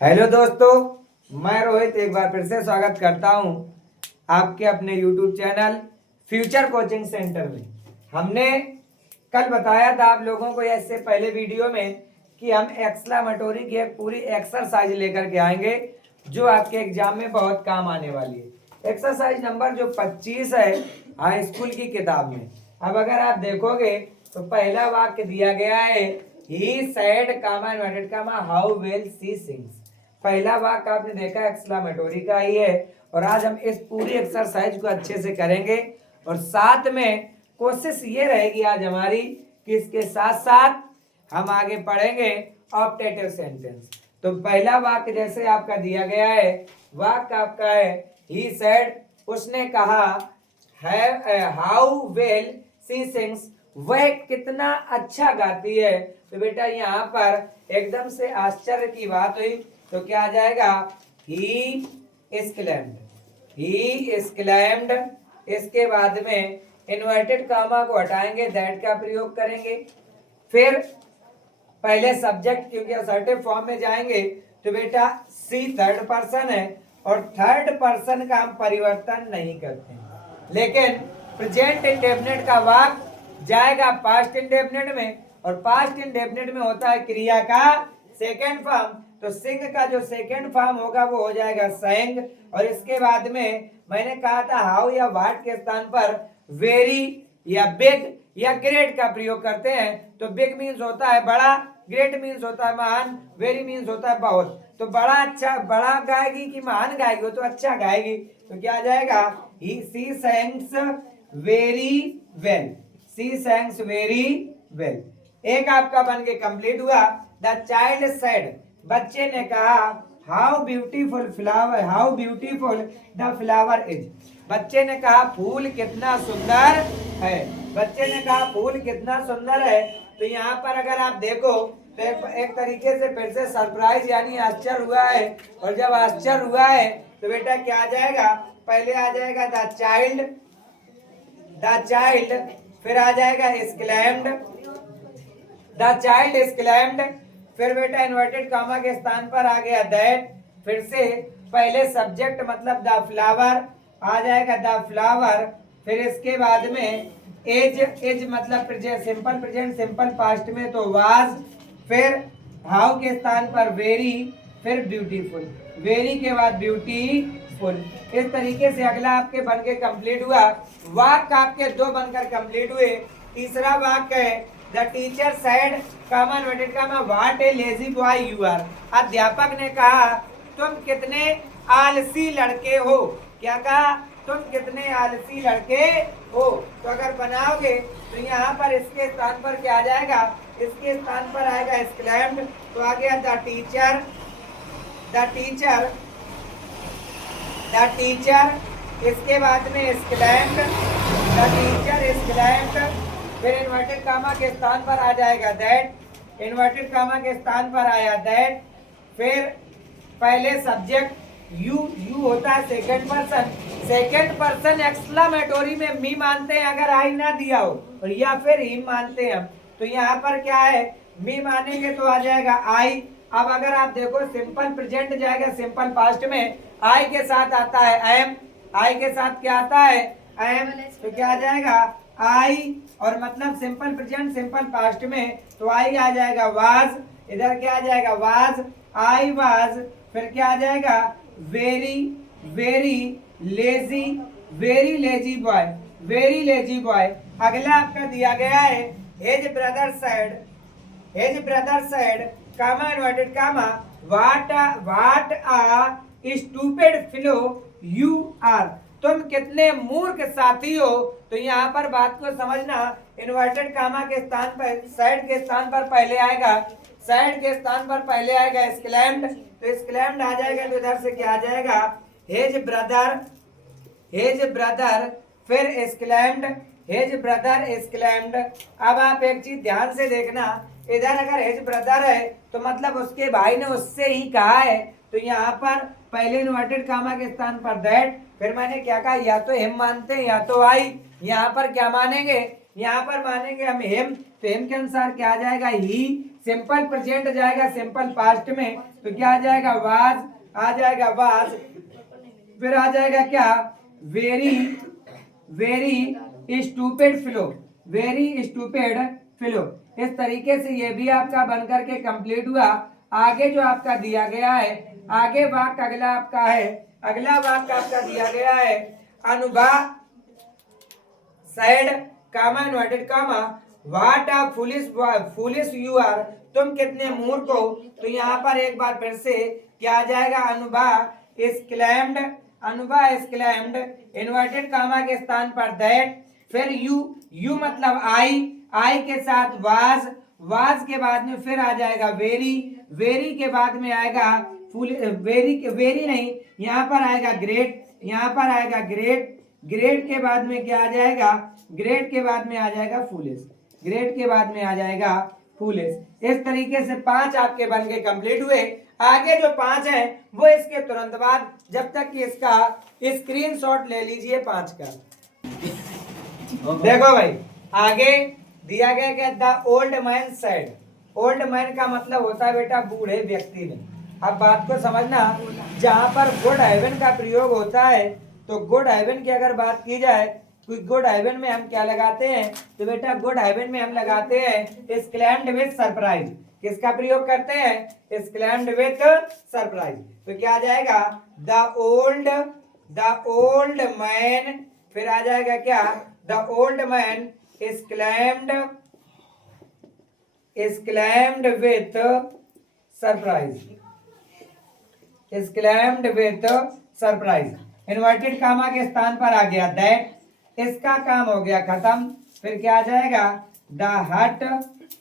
Hello दोस्तों, मैं रोहित एक बार फिर से स्वागत करता हूं आपके अपने YouTube channel future coaching centre में। हमने कल बताया था आप लोगों को इससे पहले वीडियो में कि हम एक्सक्लामेटोरी की एक पूरी एक्सरसाइज लेकर के आएंगे जो आपके एग्जाम में बहुत काम आने वाली है। एक्सरसाइज नंबर जो 25 है हाई स्कूल की किताब में। अब अगर आप देखोगे तो पहला वाक्य दिया गया है ही said comma inverted comma how well she sings. पहला वाक्य आपने देखा एक्सक्लामेटोरी का ही है और आज हम इस पूरी एक्सरसाइज को अच्छे से करेंगे और साथ में कोशिश ये रहेगी आज हमारी कि इसके साथ साथ हम आगे पढ़ेंगे ऑप्टेटिव सेंटेंस। तो पहला वाक्य जैसे आपका दिया गया है, वाक्य आपका है ही सेड, उसने कहा है हाउ वेल सी सिंग्स, वह कितना अच्छा गाती है। तो बेटा यहाँ पर एकदम से आश्चर्य की बात हुई तो क्या आ जाएगा ही exclaimed, ही exclaimed। इसके बाद में इन्वर्टेड कामा को हटाएंगे, दैट का प्रयोग करेंगे। फिर पहले सब्जेक्ट क्योंकि असर्टिव फॉर्म में जाएंगे तो बेटा सी थर्ड पर्सन है और थर्ड पर्सन का हम परिवर्तन नहीं करते हैं, लेकिन प्रेजेंट इंडेफिनिट का वाक्य जाएगा पास्ट इंडेफिनिट में और पास्ट इंडेफिनिट में होता है क्रिया का सेकेंड फॉर्म। तो सिंग का जो सेकेंड फॉर्म होगा वो हो जाएगा सेंग और इसके बाद में मैंने कहा था हाउ या वाट के स्थान पर वेरी या बिग या ग्रेट का प्रयोग करते हैं। तो बिग मीन्स होता है बड़ा, ग्रेट मीन्स होता है महान, वेरी मीन्स होता है बहुत। तो बड़ा अच्छा बड़ा गाएगी कि महान गाएगी, वो तो अच्छा गाएगी। तो क्या आ जाएगा ही सी सेंग्स वेरी वेल, सी सेंग्स वेरी वेल। एक आपका बन के कंप्लीट हुआ। द चाइल्ड सेड, बच्चे ने कहा how beautiful flower, how beautiful the flower is, बच्चे ने कहा फूल कितना सुंदर है, बच्चे ने कहा फूल कितना सुंदर है। तो यहाँ पर अगर आप देखो तो एक तरीके से फिर से सरप्राइज यानी आश्चर्य हुआ है और जब आश्चर्य हुआ है तो बेटा क्या आ जाएगा, पहले आ जाएगा द चाइल्ड, द चाइल्ड, फिर आ जाएगा exclaimed, द चाइल्ड exclaimed, फिर बेटा इन्वर्टेड कामा के स्थान पर आ गया दैट, फिर से पहले सब्जेक्ट मतलब द फ्लावर आ जाएगा द फ्लावर, फिर इसके बाद में एज, एज मतलब present simple present simple past में तो वाज, फिर हाउ के स्थान पर वेरी, फिर ब्यूटीफुल, वेरी के बाद ब्यूटीफुल। इस तरीके से अगला आपके बन के कंप्लीट हुआ। वाक्य आपके दो बनकर कंप्लीट हुए। तीसरा वाक्य है the teacher said comma inverted comma what a lazy boy you are, अध्यापक ने कहा तुम कितने आलसी लड़के हो। क्या कहा, तुम कितने आलसी लड़के हो। तो अगर बनाओगे तो यहाँ पर इसके स्थान पर क्या आ जाएगा, इसके स्थान पर आएगा exclaimed, तो आ गया the teacher, the teacher, the teacher, इसके बाद में exclaimed, द टीचर exclaimed, फिर इन्वर्टेड कामा के स्थान पर आ जाएगा दैट, इन्वर्टेड कामा के स्थान पर आया दैट, फिर पहले सब्जेक्ट यू, यू होता है सेकंड पर्सन, सेकंड पर्सन एक्सक्लामेटोरी में मी मानते हैं अगर आई ना दिया हो और या फिर ही मानते हैं हम। तो यहाँ पर क्या है, मी मानेंगे तो आ जाएगा आई। अब अगर आप देखो सिंपल प्रेजेंट जाएगा सिंपल पास्ट में, आई के साथ आता है एम, आई के साथ क्या आता है एम, तो क्या आ जाएगा आई, और मतलब सिंपल प्रेजेंट सिंपल पास्ट में तो आई आ जाएगा वाज, इधर क्या आ जाएगा वाज, आई वाज, फिर क्या आ जाएगा very, very lazy, very lazy boy, very lazy boy. अगला आपका दिया गया है his brother said, his brother said comma inverted comma what a stupid fellow you are, तुम कितने मूर्ख साथी हो। तो यहाँ पर बात को समझना, इन्वर्टेड कामा के स्थान पर साइड के स्थान पर पहले आएगा, साइड के स्थान पर पहले आएगा exclaimed, तो exclaimed आ जाएगा तो इधर से क्या आ जाएगा हिज ब्रदर, हिज ब्रदर, फिर exclaimed, हिज ब्रदर exclaimed। अब आप एक चीज ध्यान से देखना, इधर अगर हिज ब्रदर है तो मतलब उसके भाई ने उससे ही कहा है। तो यहाँ पर पहले इन्वर्टेड कामा के स्थान पर दैट, फिर मैंने क्या कहा, या तो हिम मानते हैं या तो आई। यहाँ पर क्या मानेंगे, यहाँ पर मानेंगे हम हिम, तो हिम के अनुसार क्या आ जाएगा ही सिंपल प्रेजेंट जाएगा सिंपल पास्ट में, तो क्या आ जाएगा वाज, आ जाएगा वाज, फिर आ जाएगा क्या very, very stupid flow, very stupid flow. इस तरीके से ये भी आपका बनकर के कंप्लीट हुआ। आगे जो आपका दिया गया है, आगे वाक्य अगला आपका है, अगला वाक्य आपका दिया गया है Anubha said comma inverted comma what a foolish you are, तुम कितने मूर्ख हो। तो यहाँ पर एक बार फिर से क्या आ जाएगा Anubha exclaimed, Anubha exclaimed inverted comma के स्थान पर दैट, फिर यू मतलब आई के साथ वाज के बाद में फिर आ जाएगा वेरी, वेरी के बाद में आएगा फुल, वेरी नहीं, यहाँ पर आएगा ग्रेट, यहाँ पर आएगा ग्रेट, ग्रेट के बाद में क्या आ जाएगा, ग्रेट के बाद में आ जाएगा फुलिश, ग्रेट के बाद में आ जाएगा फुलिश। इस तरीके से 5 आपके बन के कंप्लीट हुए। आगे जो 5 है वो इसके तुरंत बाद, जब तक कि इसका स्क्रीनशॉट ले लीजिए 5 का। देखो भाई आगे दिया गया क्या, the old man said, old man का मतलब होता है बेटा बूढ़े व्यक्ति ने। अब बात को समझना, जहां पर गुड हेवन का प्रयोग होता है तो गुड हेवन की अगर बात की जाए तो गुड हेवन में हम क्या लगाते हैं, तो बेटा गुड हेवन में हम लगाते हैं एक्सक्लेम्ड विद सरप्राइज। किसका प्रयोग करते हैं, एक्सक्लेम्ड विद सरप्राइज। तो क्या आ जाएगा द ओल्ड मैन, फिर आ जाएगा क्या the old man exclaimed with surprise, exclaimed with surprise। Inverted comma के स्थान पर आ गया दैट, इसका काम हो गया खत्म। फिर क्या आ जाएगा द हट,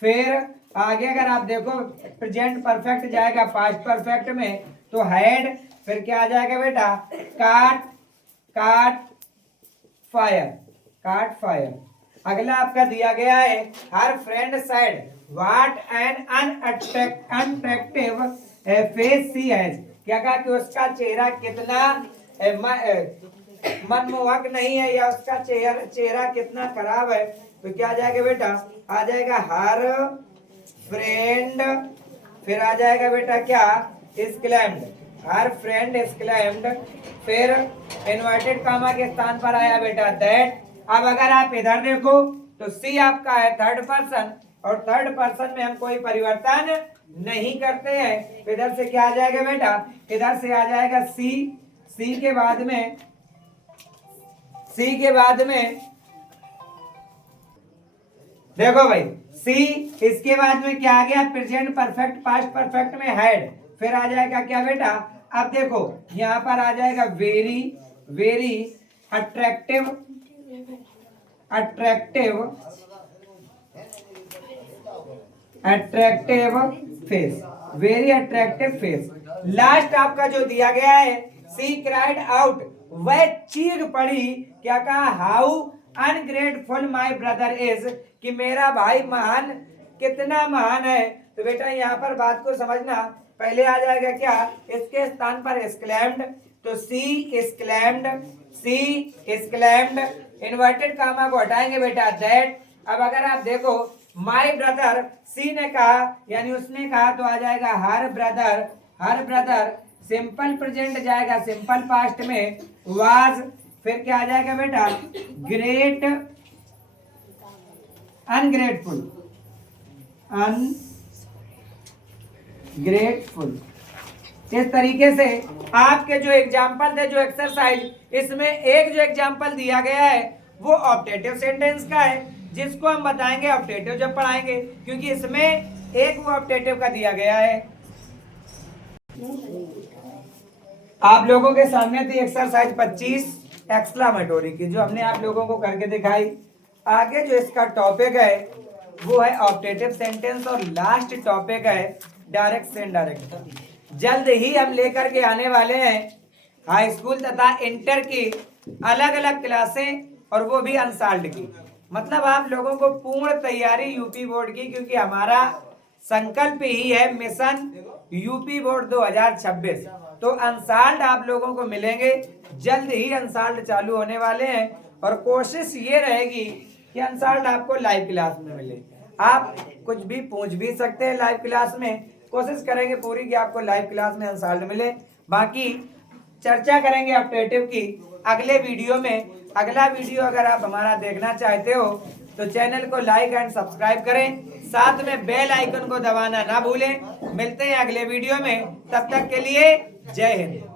फिर आगे अगर आप देखो प्रेजेंट परफेक्ट जाएगा पास्ट परफेक्ट में तो हैड, फिर क्या आ जाएगा बेटा काट फायर, काट फायर। अगला आपका दिया गया है her friend said what an unattractive face she has, क्या कहा कि उसका चेहरा कितना मनमोहक नहीं है या उसका चेहरा कितना खराब है। तो क्या आ जाएगा बेटा, आ जाएगा हर फ्रेंड, फिर आ जाएगा बेटा क्या एक्सक्लेम्ड, हर फ्रेंड एक्सक्लेम्ड, फिर इन्वर्टेड कामा के स्थान पर आया बेटा दैट। अब अगर आप इधर देखो तो सी आपका है थर्ड पर्सन, और थर्ड पर्सन में हम कोई परिवर्तन नहीं करते हैं। इधर से क्या आ जाएगा बेटा, इधर से आ जाएगा सी के बाद में, सी के बाद में देखो भाई सी, इसके बाद में क्या आ गया प्रेजेंट परफेक्ट पास्ट परफेक्ट में हैड, फिर आ जाएगा क्या बेटा, अब देखो यहां पर आ जाएगा very, very attractive, attractive, attractive face, very attractive face. Last आपका जो दिया गया है सी क्राइड आउट, वह चीख पड़ी, क्या कहा how ungrateful my brother is, कि मेरा भाई महान कितना महान है। तो बेटा यहाँ पर बात को समझना, पहले आ जाएगा क्या इसके स्थान पर एक्सक्लेम्ड, तो सी एक्सक्लेम्ड, सी एक्सक्लेम्ड, इन्वर्टेड कामा को हटाएंगे बेटा दैट। अब अगर आप देखो माय ब्रदर सी ने कहा यानी उसने कहा तो आ जाएगा her brother, her brother, simple present जाएगा सिंपल पास्ट में वाज, फिर क्या आ जाएगा बेटा ग्रेट अनग्रेटफुल, अनग्रेटफुल। इस तरीके से आपके जो एग्जाम्पल थे, जो एक्सरसाइज, इसमें एक जो एग्जाम्पल दिया गया है वो ऑप्टेटिव सेंटेंस का है, जिसको हम बताएंगे ऑप्टेटिव जब पढ़ाएंगे, क्योंकि इसमें एक वो ऑप्टेटिव का दिया गया है। आप लोगों के सामने थी एक्सरसाइज 25 एक्सक्लामेटोरी की, जो हमने आप लोगों को करके दिखाई। आगे जो इसका टॉपिक है वो है ऑप्टेटिव सेंटेंस, और लास्ट टॉपिक है डायरेक्ट से इनडायरेक्ट। जल्द ही हम लेकर के आने वाले हैं हाई स्कूल तथा इंटर की अलग अलग क्लासें, और वो भी अनसाल्ड की। मतलब आप लोगों को पूर्ण तैयारी यूपी बोर्ड की, क्योंकि हमारा संकल्प ही है मिशन यूपी बोर्ड 2026। तो अनसाल्ड आप लोगों को मिलेंगे, जल्द ही अनसाल्ड चालू होने वाले हैं, और कोशिश ये रहेगी कि अनसाल्ड आपको लाइव क्लास में मिले। आप कुछ भी पूछ भी सकते हैं लाइव क्लास में। कोशिश करेंगे पूरी कि आपको लाइव क्लास में आंसर मिले। बाकी चर्चा करेंगे ऑप्टेटिव की अगले वीडियो में। अगला वीडियो अगर आप हमारा देखना चाहते हो तो चैनल को लाइक एंड सब्सक्राइब करें, साथ में बेल आइकन को दबाना ना भूलें। मिलते हैं अगले वीडियो में, तब तक के लिए जय हिंद।